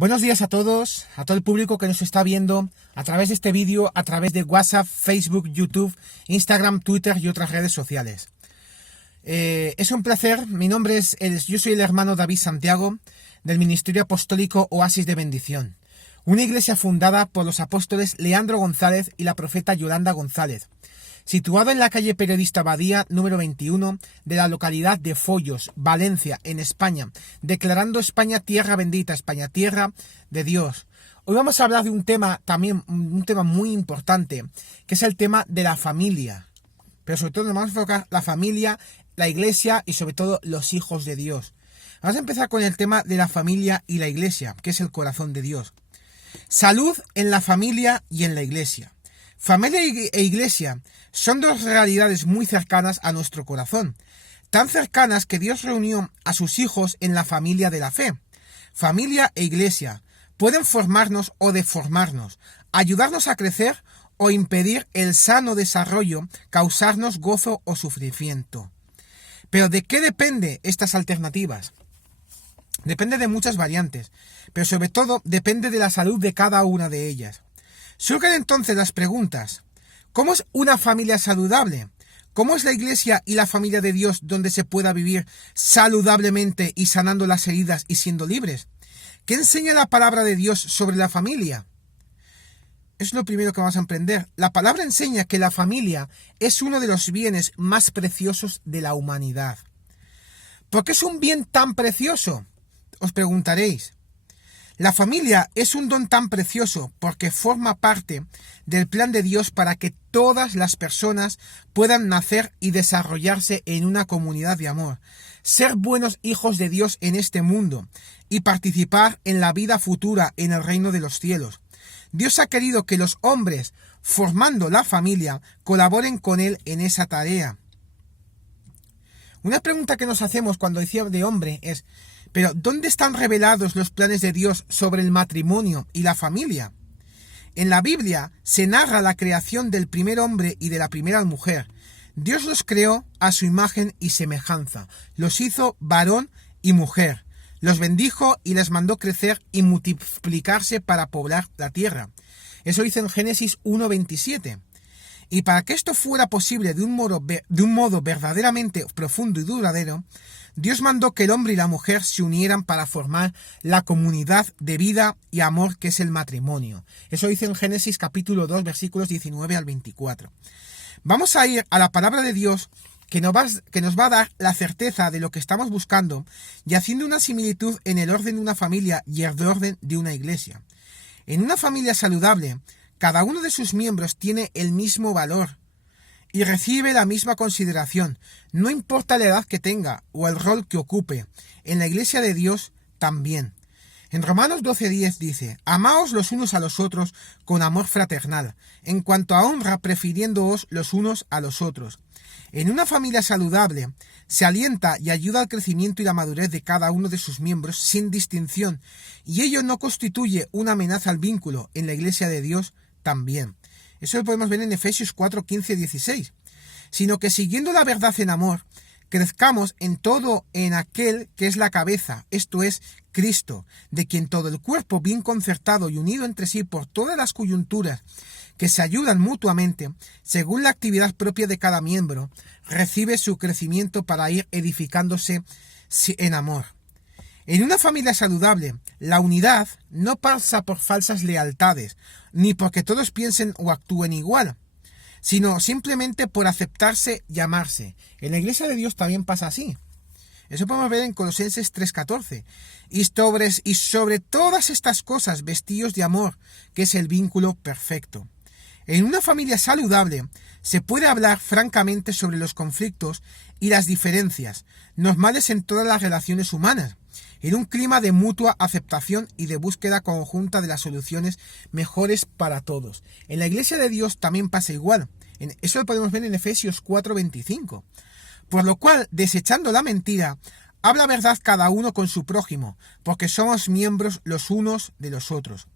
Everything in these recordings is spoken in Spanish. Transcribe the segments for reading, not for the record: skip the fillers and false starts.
Buenos días a todos, a todo el público que nos está viendo a través de este vídeo, a través de WhatsApp, Facebook, YouTube, Instagram, Twitter y otras redes sociales. Es un placer, mi nombre yo soy el hermano David Santiago del Ministerio Apostólico Oasis de Bendición, una iglesia fundada por los apóstoles Leandro González y la profeta Yolanda González, situado en la calle Periodista Badía, número 21, de la localidad de Follos, Valencia, en España, declarando España tierra bendita, España tierra de Dios. Hoy vamos a hablar de un tema muy importante, que es el tema de la familia. Pero sobre todo nos vamos a enfocar la familia, la iglesia y sobre todo los hijos de Dios. Vamos a empezar con el tema de la familia y la iglesia, que es el corazón de Dios. Salud en la familia y en la iglesia. Familia e iglesia son dos realidades muy cercanas a nuestro corazón, tan cercanas que Dios reunió a sus hijos en la familia de la fe. Familia e iglesia pueden formarnos o deformarnos, ayudarnos a crecer o impedir el sano desarrollo, causarnos gozo o sufrimiento. Pero ¿de qué depende estas alternativas? Depende de muchas variantes, pero sobre todo depende de la salud de cada una de ellas. Surgen entonces las preguntas: ¿cómo es una familia saludable? ¿Cómo es la iglesia y la familia de Dios donde se pueda vivir saludablemente y sanando las heridas y siendo libres? ¿Qué enseña la palabra de Dios sobre la familia? Es lo primero que vamos a aprender. La palabra enseña que la familia es uno de los bienes más preciosos de la humanidad. ¿Por qué es un bien tan precioso? Os preguntaréis. La familia es un don tan precioso porque forma parte del plan de Dios para que todas las personas puedan nacer y desarrollarse en una comunidad de amor, ser buenos hijos de Dios en este mundo y participar en la vida futura en el reino de los cielos. Dios ha querido que los hombres, formando la familia, colaboren con Él en esa tarea. Una pregunta que nos hacemos cuando decía de hombre es: ¿pero dónde están revelados los planes de Dios sobre el matrimonio y la familia? En la Biblia se narra la creación del primer hombre y de la primera mujer. Dios los creó a su imagen y semejanza. Los hizo varón y mujer. Los bendijo y les mandó crecer y multiplicarse para poblar la tierra. Eso dice en Génesis 1:27. Y para que esto fuera posible de un modo verdaderamente profundo y duradero, Dios mandó que el hombre y la mujer se unieran para formar la comunidad de vida y amor que es el matrimonio. Eso dice en Génesis capítulo 2, versículos 19 al 24. Vamos a ir a la palabra de Dios que nos va a dar la certeza de lo que estamos buscando y haciendo una similitud en el orden de una familia y el orden de una iglesia. En una familia saludable, cada uno de sus miembros tiene el mismo valor y recibe la misma consideración, no importa la edad que tenga o el rol que ocupe. En la iglesia de Dios también. En Romanos 12:10 dice: «Amaos los unos a los otros con amor fraternal, en cuanto a honra prefiriéndoos los unos a los otros». En una familia saludable se alienta y ayuda al crecimiento y la madurez de cada uno de sus miembros sin distinción, y ello no constituye una amenaza al vínculo. En la iglesia de Dios también. Eso lo podemos ver en Efesios 4:15-16. Sino que siguiendo la verdad en amor, crezcamos en todo en aquel que es la cabeza, esto es, Cristo, de quien todo el cuerpo bien concertado y unido entre sí por todas las coyunturas que se ayudan mutuamente, según la actividad propia de cada miembro, recibe su crecimiento para ir edificándose en amor. En una familia saludable, la unidad no pasa por falsas lealtades, ni porque todos piensen o actúen igual, sino simplemente por aceptarse y amarse. En la iglesia de Dios también pasa así. Eso podemos ver en Colosenses 3:14. Y sobre todas estas cosas vestíos de amor, que es el vínculo perfecto. En una familia saludable se puede hablar francamente sobre los conflictos y las diferencias, normales en todas las relaciones humanas, en un clima de mutua aceptación y de búsqueda conjunta de las soluciones mejores para todos. En la iglesia de Dios también pasa igual. Eso lo podemos ver en Efesios 4:25. Por lo cual, desechando la mentira, habla verdad cada uno con su prójimo, porque somos miembros los unos de los otros.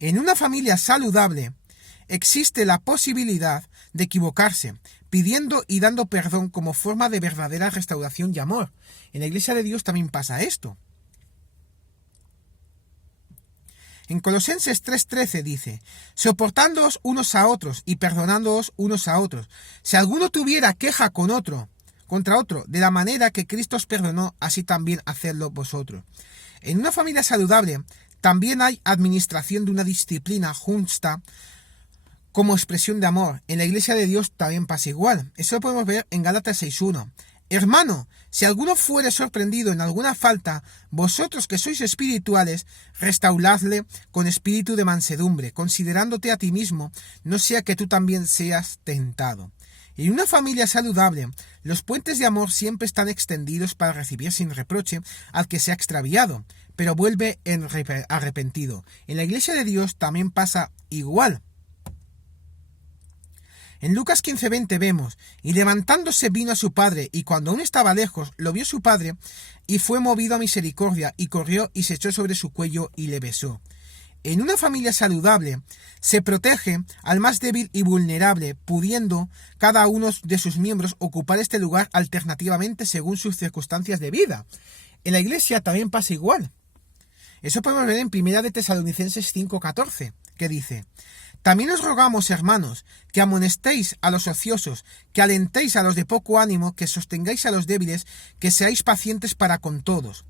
En una familia saludable existe la posibilidad de equivocarse, pidiendo y dando perdón como forma de verdadera restauración y amor. En la iglesia de Dios también pasa esto. En Colosenses 3:13 dice: soportándoos unos a otros y perdonándoos unos a otros. Si alguno tuviera queja contra otro, de la manera que Cristo os perdonó, así también hacedlo vosotros. En una familia saludable también hay administración de una disciplina justa como expresión de amor. En la Iglesia de Dios también pasa igual. Eso lo podemos ver en Gálatas 6:1. Hermano, si alguno fuere sorprendido en alguna falta, vosotros que sois espirituales, restauradle con espíritu de mansedumbre, considerándote a ti mismo, no sea que tú también seas tentado. En una familia saludable, los puentes de amor siempre están extendidos para recibir sin reproche al que se ha extraviado, pero vuelve arrepentido. En la Iglesia de Dios también pasa igual. En Lucas 15:20 vemos: y levantándose vino a su padre, y cuando aún estaba lejos, lo vio su padre, y fue movido a misericordia, y corrió y se echó sobre su cuello y le besó. En una familia saludable se protege al más débil y vulnerable, pudiendo cada uno de sus miembros ocupar este lugar alternativamente según sus circunstancias de vida. En la Iglesia también pasa igual. Eso podemos ver en 1 de Tesalonicenses 5:14, que dice: también os rogamos, hermanos, que amonestéis a los ociosos, que alentéis a los de poco ánimo, que sostengáis a los débiles, que seáis pacientes para con todos.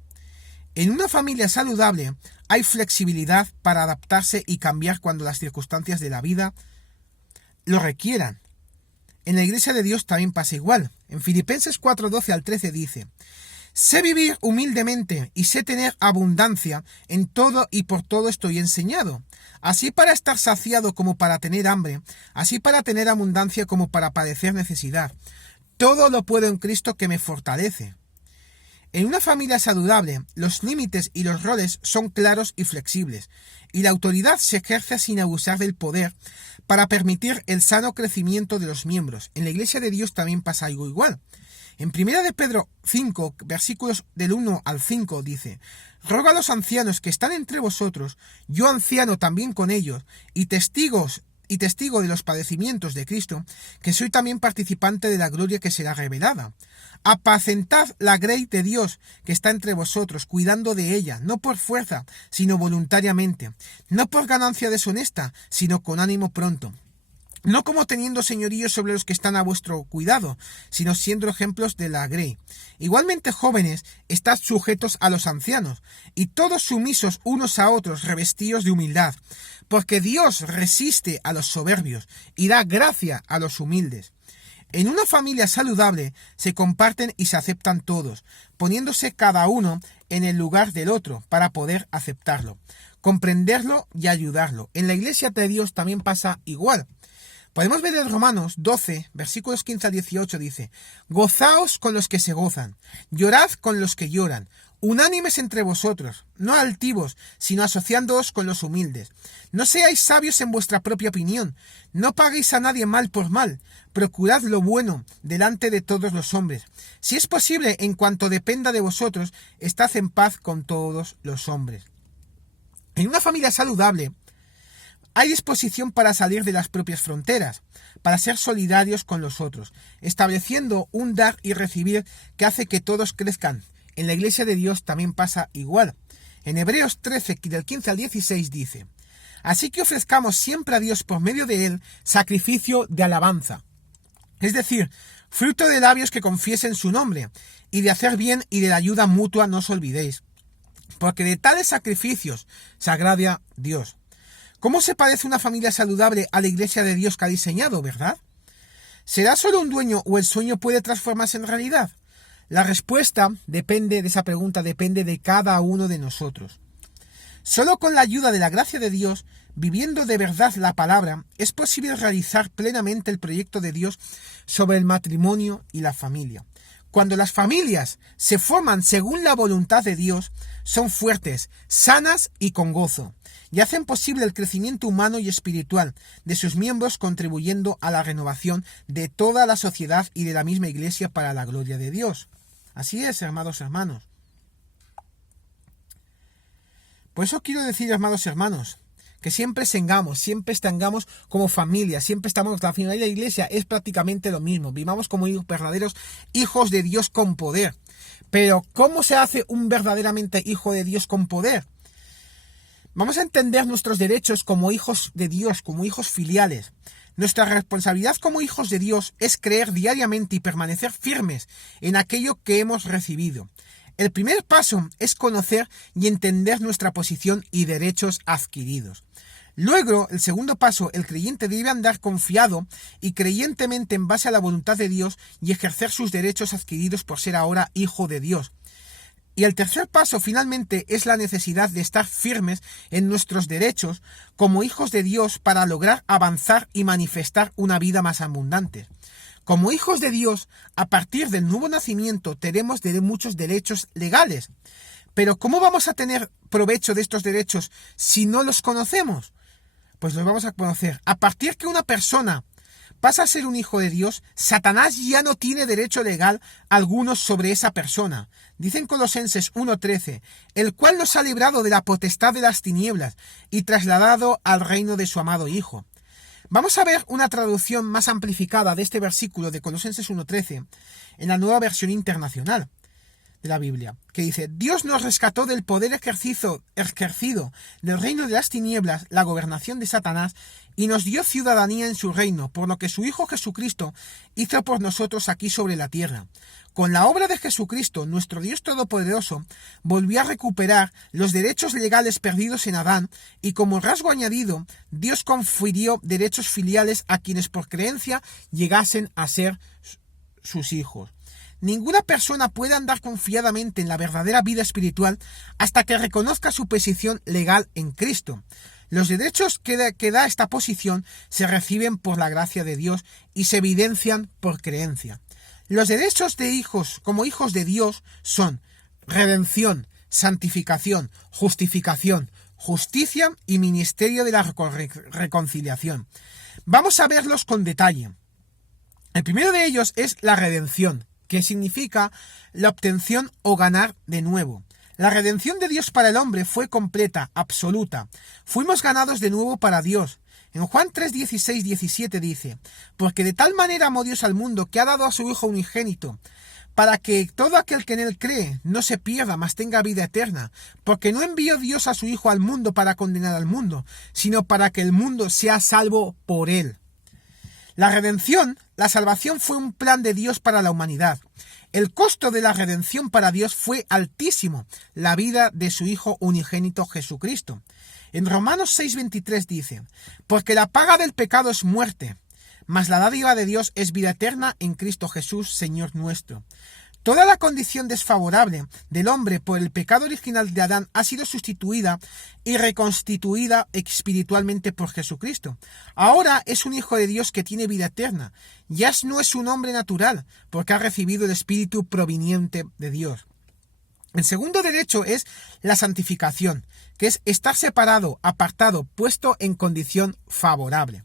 En una familia saludable hay flexibilidad para adaptarse y cambiar cuando las circunstancias de la vida lo requieran. En la Iglesia de Dios también pasa igual. En Filipenses 4:12 al 13 dice: sé vivir humildemente y sé tener abundancia, en todo y por todo estoy enseñado, así para estar saciado como para tener hambre, así para tener abundancia como para padecer necesidad. Todo lo puedo en Cristo que me fortalece. En una familia saludable, los límites y los roles son claros y flexibles, y la autoridad se ejerce sin abusar del poder para permitir el sano crecimiento de los miembros. En la Iglesia de Dios también pasa algo igual. En 1 de Pedro 5, versículos del 1 al 5 dice: ruego a los ancianos que están entre vosotros, yo anciano también con ellos, y testigo de los padecimientos de Cristo, que soy también participante de la gloria que será revelada. Apacentad la grey de Dios que está entre vosotros, cuidando de ella, no por fuerza, sino voluntariamente, no por ganancia deshonesta, sino con ánimo pronto. No como teniendo señorío sobre los que están a vuestro cuidado, sino siendo ejemplos de la grey. Igualmente, jóvenes, estad sujetos a los ancianos, y todos sumisos unos a otros, revestidos de humildad, porque Dios resiste a los soberbios y da gracia a los humildes. En una familia saludable se comparten y se aceptan todos, poniéndose cada uno en el lugar del otro para poder aceptarlo, comprenderlo y ayudarlo. En la Iglesia de Dios también pasa igual. Podemos ver en Romanos 12, versículos 15 al 18, dice: gozaos con los que se gozan, llorad con los que lloran, unánimes entre vosotros, no altivos, sino asociándoos con los humildes. No seáis sabios en vuestra propia opinión, no paguéis a nadie mal por mal, procurad lo bueno delante de todos los hombres. Si es posible, en cuanto dependa de vosotros, estad en paz con todos los hombres. En una familia saludable, hay disposición para salir de las propias fronteras, para ser solidarios con los otros, estableciendo un dar y recibir que hace que todos crezcan. En la Iglesia de Dios también pasa igual. En Hebreos 13, del 15 al 16 dice: así que ofrezcamos siempre a Dios por medio de él sacrificio de alabanza, es decir, fruto de labios que confiesen su nombre, y de hacer bien y de la ayuda mutua no os olvidéis, porque de tales sacrificios se agrada Dios. ¿Cómo se parece una familia saludable a la Iglesia de Dios que ha diseñado, verdad? ¿Será solo un dueño o el sueño puede transformarse en realidad? La respuesta de esa pregunta depende de cada uno de nosotros. Solo con la ayuda de la gracia de Dios, viviendo de verdad la palabra, es posible realizar plenamente el proyecto de Dios sobre el matrimonio y la familia. Cuando las familias se forman según la voluntad de Dios, son fuertes, sanas y con gozo, y hacen posible el crecimiento humano y espiritual de sus miembros, contribuyendo a la renovación de toda la sociedad y de la misma Iglesia para la gloria de Dios. Así es, hermanos, hermanos. Por eso quiero decir, hermanos, que siempre estengamos como familia, siempre estamos, la familia y la Iglesia es prácticamente lo mismo, vivamos como verdaderos hijos de Dios con poder. Pero, ¿cómo se hace un verdaderamente hijo de Dios con poder? Vamos a entender nuestros derechos como hijos de Dios, como hijos filiales. Nuestra responsabilidad como hijos de Dios es creer diariamente y permanecer firmes en aquello que hemos recibido. El primer paso es conocer y entender nuestra posición y derechos adquiridos. Luego, el segundo paso, el creyente debe andar confiado y creyentemente en base a la voluntad de Dios y ejercer sus derechos adquiridos por ser ahora hijo de Dios. Y el tercer paso, finalmente, es la necesidad de estar firmes en nuestros derechos como hijos de Dios para lograr avanzar y manifestar una vida más abundante. Como hijos de Dios, a partir del nuevo nacimiento, tenemos muchos derechos legales. Pero ¿cómo vamos a tener provecho de estos derechos si no los conocemos? Pues los vamos a conocer. A partir que una persona pasa a ser un hijo de Dios, Satanás ya no tiene derecho legal alguno sobre esa persona. Dice en Colosenses 1:13, el cual nos ha librado de la potestad de las tinieblas y trasladado al reino de su amado Hijo. Vamos a ver una traducción más amplificada de este versículo de Colosenses 1:13 en la Nueva Versión Internacional de la Biblia, que dice: Dios nos rescató del poder ejercido del reino de las tinieblas, la gobernación de Satanás, y nos dio ciudadanía en su reino, por lo que su Hijo Jesucristo hizo por nosotros aquí sobre la tierra. Con la obra de Jesucristo, nuestro Dios Todopoderoso volvió a recuperar los derechos legales perdidos en Adán, y como rasgo añadido, Dios confirió derechos filiales a quienes por creencia llegasen a ser sus hijos. Ninguna persona puede andar confiadamente en la verdadera vida espiritual hasta que reconozca su posición legal en Cristo. Los derechos que da esta posición se reciben por la gracia de Dios y se evidencian por creencia. Los derechos de hijos como hijos de Dios son redención, santificación, justificación, justicia y ministerio de la reconciliación. Vamos a verlos con detalle. El primero de ellos es la redención, que significa la obtención o ganar de nuevo. La redención de Dios para el hombre fue completa, absoluta. Fuimos ganados de nuevo para Dios. En Juan 3:16-17 dice: porque de tal manera amó Dios al mundo que ha dado a su Hijo unigénito, para que todo aquel que en él cree no se pierda, mas tenga vida eterna. Porque no envió Dios a su Hijo al mundo para condenar al mundo, sino para que el mundo sea salvo por él. La redención, la salvación, fue un plan de Dios para la humanidad. El costo de la redención para Dios fue altísimo, la vida de su Hijo unigénito Jesucristo. En Romanos 6:23 dice: porque la paga del pecado es muerte, mas la dádiva de Dios es vida eterna en Cristo Jesús, Señor nuestro. Toda la condición desfavorable del hombre por el pecado original de Adán ha sido sustituida y reconstituida espiritualmente por Jesucristo. Ahora es un hijo de Dios que tiene vida eterna. Ya no es un hombre natural, porque ha recibido el Espíritu proveniente de Dios. El segundo derecho es la santificación, que es estar separado, apartado, puesto en condición favorable.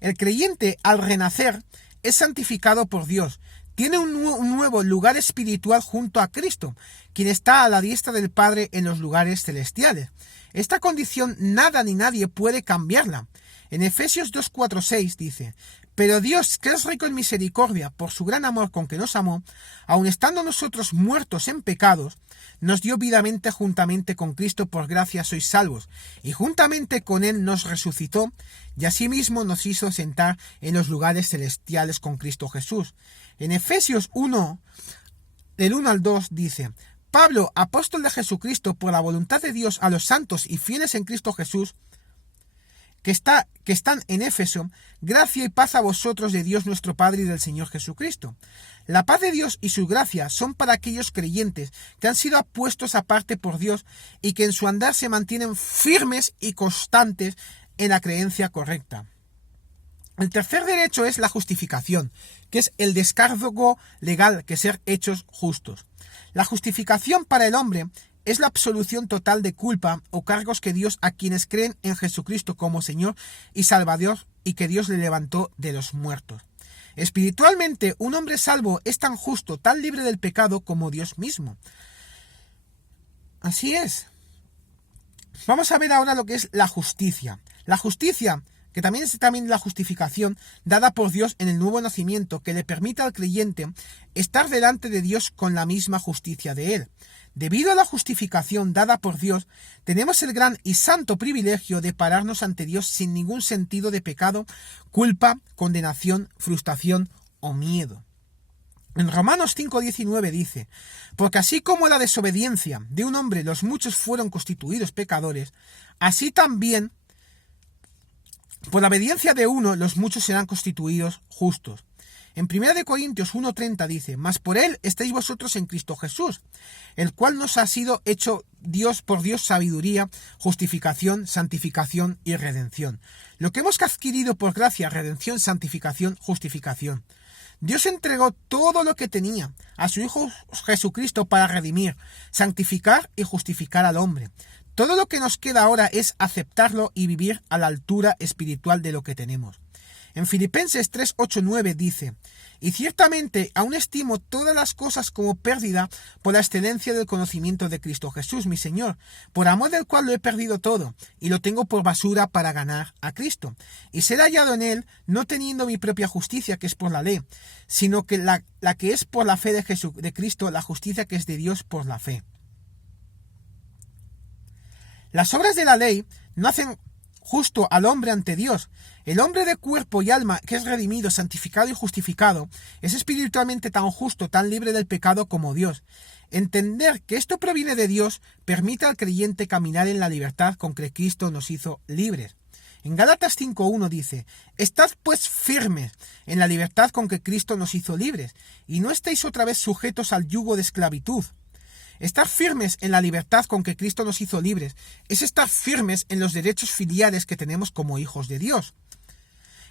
El creyente, al renacer, es santificado por Dios. Tiene un nuevo lugar espiritual junto a Cristo, quien está a la diestra del Padre en los lugares celestiales. Esta condición nada ni nadie puede cambiarla. En Efesios 2:4-6 dice: pero Dios, que es rico en misericordia, por su gran amor con que nos amó, aun estando nosotros muertos en pecados, nos dio vidamente juntamente con Cristo, por gracia sois salvos, y juntamente con él nos resucitó, y asimismo nos hizo sentar en los lugares celestiales con Cristo Jesús. En Efesios 1, del 1 al 2 dice: Pablo, apóstol de Jesucristo, por la voluntad de Dios, a los santos y fieles en Cristo Jesús, que están en Éfeso, gracia y paz a vosotros de Dios nuestro Padre y del Señor Jesucristo. La paz de Dios y su gracia son para aquellos creyentes que han sido puestos aparte por Dios y que en su andar se mantienen firmes y constantes en la creencia correcta. El tercer derecho es la justificación, que es el descargo legal, que es ser hechos justos. La justificación para el hombre es la absolución total de culpa o cargos que Dios a quienes creen en Jesucristo como Señor y Salvador y que Dios le levantó de los muertos. Espiritualmente, un hombre salvo es tan justo, tan libre del pecado como Dios mismo. Así es. Vamos a ver ahora lo que es la justicia. La justicia que también es la justificación dada por Dios en el nuevo nacimiento, que le permite al creyente estar delante de Dios con la misma justicia de Él. Debido a la justificación dada por Dios, tenemos el gran y santo privilegio de pararnos ante Dios sin ningún sentido de pecado, culpa, condenación, frustración o miedo. En Romanos 5:19 dice: porque así como la desobediencia de un hombre los muchos fueron constituidos pecadores, así también por la obediencia de uno los muchos serán constituidos justos. En 1 Corintios 1:30 dice: mas por él estáis vosotros en Cristo Jesús, el cual nos ha sido hecho por Dios sabiduría, justificación, santificación y redención. Lo que hemos adquirido por gracia, redención, santificación, justificación. Dios entregó todo lo que tenía a su Hijo Jesucristo para redimir, santificar y justificar al hombre. Todo lo que nos queda ahora es aceptarlo y vivir a la altura espiritual de lo que tenemos. En Filipenses 3:8-9 dice: y ciertamente aún estimo todas las cosas como pérdida por la excelencia del conocimiento de Cristo Jesús, mi Señor, por amor del cual lo he perdido todo, y lo tengo por basura para ganar a Cristo, y ser hallado en él, no teniendo mi propia justicia, que es por la ley, sino que la que es por la fe de Cristo, la justicia que es de Dios por la fe. Las obras de la ley no hacen justo al hombre ante Dios. El hombre de cuerpo y alma que es redimido, santificado y justificado es espiritualmente tan justo, tan libre del pecado como Dios. Entender que esto proviene de Dios permite al creyente caminar en la libertad con que Cristo nos hizo libres. En Gálatas 5:1 dice: estad pues firmes en la libertad con que Cristo nos hizo libres, y no estéis otra vez sujetos al yugo de esclavitud. Estar firmes en la libertad con que Cristo nos hizo libres es estar firmes en los derechos filiales que tenemos como hijos de Dios.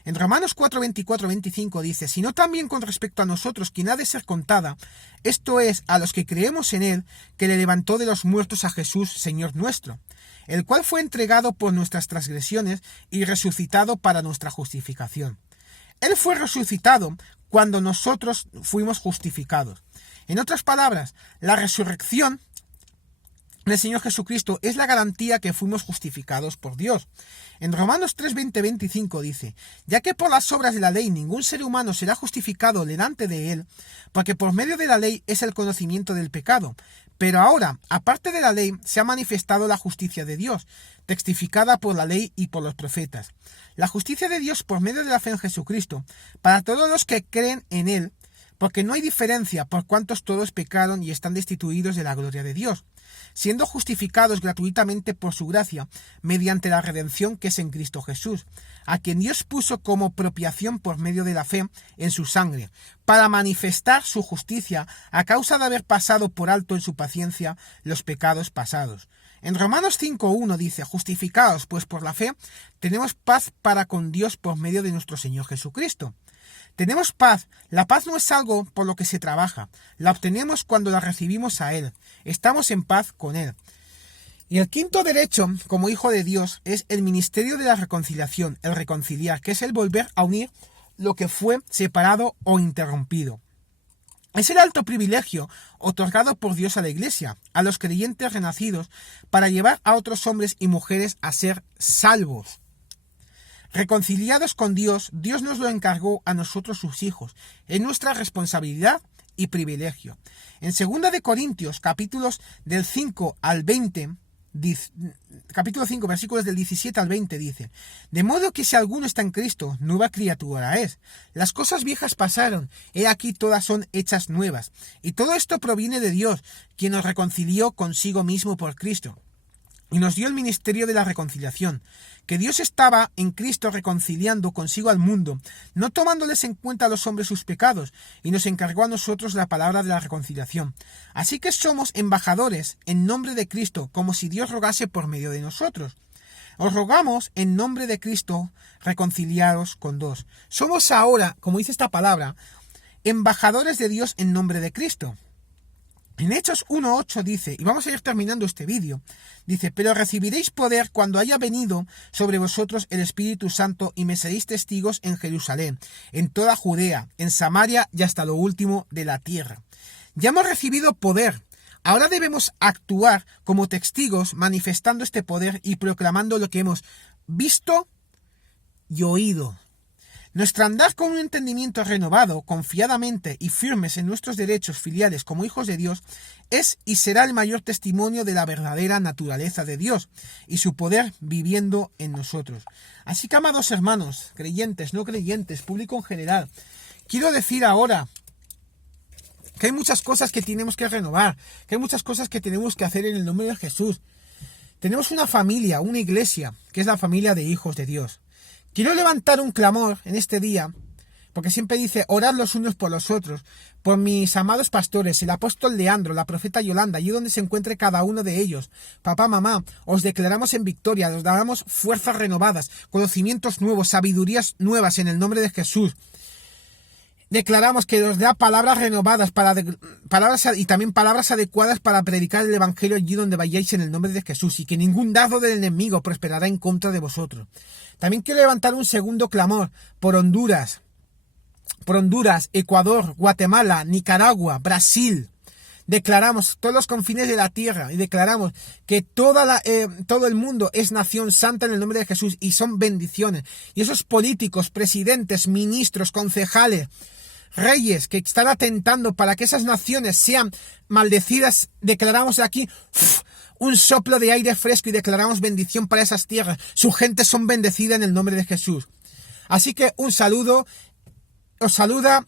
En Romanos 4:24-25 dice: sino también con respecto a nosotros, quien ha de ser contada, esto es, a los que creemos en él, que le levantó de los muertos a Jesús, Señor nuestro, el cual fue entregado por nuestras transgresiones y resucitado para nuestra justificación. Él fue resucitado cuando nosotros fuimos justificados. En otras palabras, la resurrección del Señor Jesucristo es la garantía que fuimos justificados por Dios. En Romanos 3:20-25 dice: ya que por las obras de la ley ningún ser humano será justificado delante de él, porque por medio de la ley es el conocimiento del pecado. Pero ahora, aparte de la ley, se ha manifestado la justicia de Dios, testificada por la ley y por los profetas. La justicia de Dios por medio de la fe en Jesucristo, para todos los que creen en él, porque no hay diferencia por cuantos todos pecaron y están destituidos de la gloria de Dios, siendo justificados gratuitamente por su gracia, mediante la redención que es en Cristo Jesús, a quien Dios puso como propiación por medio de la fe en su sangre, para manifestar su justicia a causa de haber pasado por alto en su paciencia los pecados pasados. En Romanos 5:1 dice: justificados pues por la fe, tenemos paz para con Dios por medio de nuestro Señor Jesucristo. Tenemos paz. La paz no es algo por lo que se trabaja. La obtenemos cuando la recibimos a Él. Estamos en paz con Él. Y el quinto derecho, como hijo de Dios, es el ministerio de la reconciliación, el reconciliar, que es el volver a unir lo que fue separado o interrumpido. Es el alto privilegio otorgado por Dios a la Iglesia, a los creyentes renacidos, para llevar a otros hombres y mujeres a ser salvos. Reconciliados con Dios, Dios nos lo encargó a nosotros sus hijos. Es nuestra responsabilidad y privilegio. En 2 Corintios, capítulos del 5 al 20, capítulo 5, versículos del 17 al 20 dice: de modo que si alguno está en Cristo, nueva criatura es. Las cosas viejas pasaron, he aquí todas son hechas nuevas. Y todo esto proviene de Dios, quien nos reconcilió consigo mismo por Cristo, y nos dio el ministerio de la reconciliación, que Dios estaba en Cristo reconciliando consigo al mundo, no tomándoles en cuenta a los hombres sus pecados, y nos encargó a nosotros la palabra de la reconciliación. Así que somos embajadores en nombre de Cristo, como si Dios rogase por medio de nosotros. Os rogamos en nombre de Cristo, reconciliados con Dios. Somos ahora, como dice esta palabra, embajadores de Dios en nombre de Cristo. En Hechos 1:8 dice, y vamos a ir terminando este vídeo, dice: pero recibiréis poder cuando haya venido sobre vosotros el Espíritu Santo, y me seréis testigos en Jerusalén, en toda Judea, en Samaria y hasta lo último de la tierra. Ya hemos recibido poder. Ahora debemos actuar como testigos, manifestando este poder y proclamando lo que hemos visto y oído. Nuestro andar con un entendimiento renovado, confiadamente y firmes en nuestros derechos filiales como hijos de Dios, es y será el mayor testimonio de la verdadera naturaleza de Dios y su poder viviendo en nosotros. Así que, amados hermanos, creyentes, no creyentes, público en general, quiero decir ahora que hay muchas cosas que tenemos que renovar, que hay muchas cosas que tenemos que hacer en el nombre de Jesús. Tenemos una familia, una iglesia, que es la familia de hijos de Dios. Quiero levantar un clamor en este día, porque siempre dice, orad los unos por los otros, por mis amados pastores, el apóstol Leandro, la profeta Yolanda, allí donde se encuentre cada uno de ellos. Papá, mamá, os declaramos en victoria, os damos fuerzas renovadas, conocimientos nuevos, sabidurías nuevas en el nombre de Jesús. Declaramos que os da palabras renovadas, y también palabras adecuadas para predicar el Evangelio allí donde vayáis en el nombre de Jesús, y que ningún dardo del enemigo prosperará en contra de vosotros. También quiero levantar un segundo clamor por Honduras, Ecuador, Guatemala, Nicaragua, Brasil. Declaramos todos los confines de la tierra y declaramos que todo el mundo es nación santa en el nombre de Jesús y son bendiciones. Y esos políticos, presidentes, ministros, concejales, reyes que están atentando para que esas naciones sean maldecidas, declaramos aquí un soplo de aire fresco y declaramos bendición para esas tierras. Su gente son bendecidas en el nombre de Jesús. Así que un saludo. Os saluda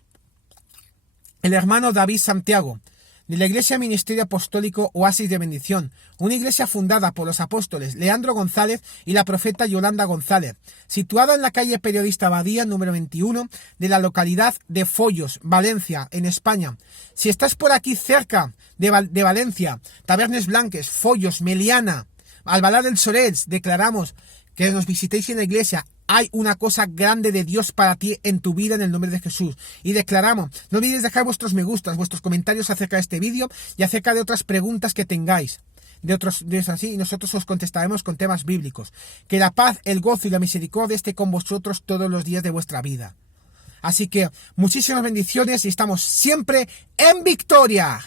el hermano David Santiago, de la Iglesia Ministerio Apostólico Oasis de Bendición, una iglesia fundada por los apóstoles Leandro González y la profeta Yolanda González, situada en la calle Periodista Abadía, número 21, de la localidad de Follos, Valencia, en España. Si estás por aquí cerca de Valencia, Tabernes Blanques, Follos, Meliana, Albalá del Sorels, declaramos que nos visitéis en la iglesia. Hay una cosa grande de Dios para ti en tu vida en el nombre de Jesús. Y declaramos, no olvidéis dejar vuestros me gustas, vuestros comentarios acerca de este vídeo y acerca de otras preguntas que tengáis. Así, y nosotros os contestaremos con temas bíblicos. Que la paz, el gozo y la misericordia esté con vosotros todos los días de vuestra vida. Así que muchísimas bendiciones y estamos siempre en victoria.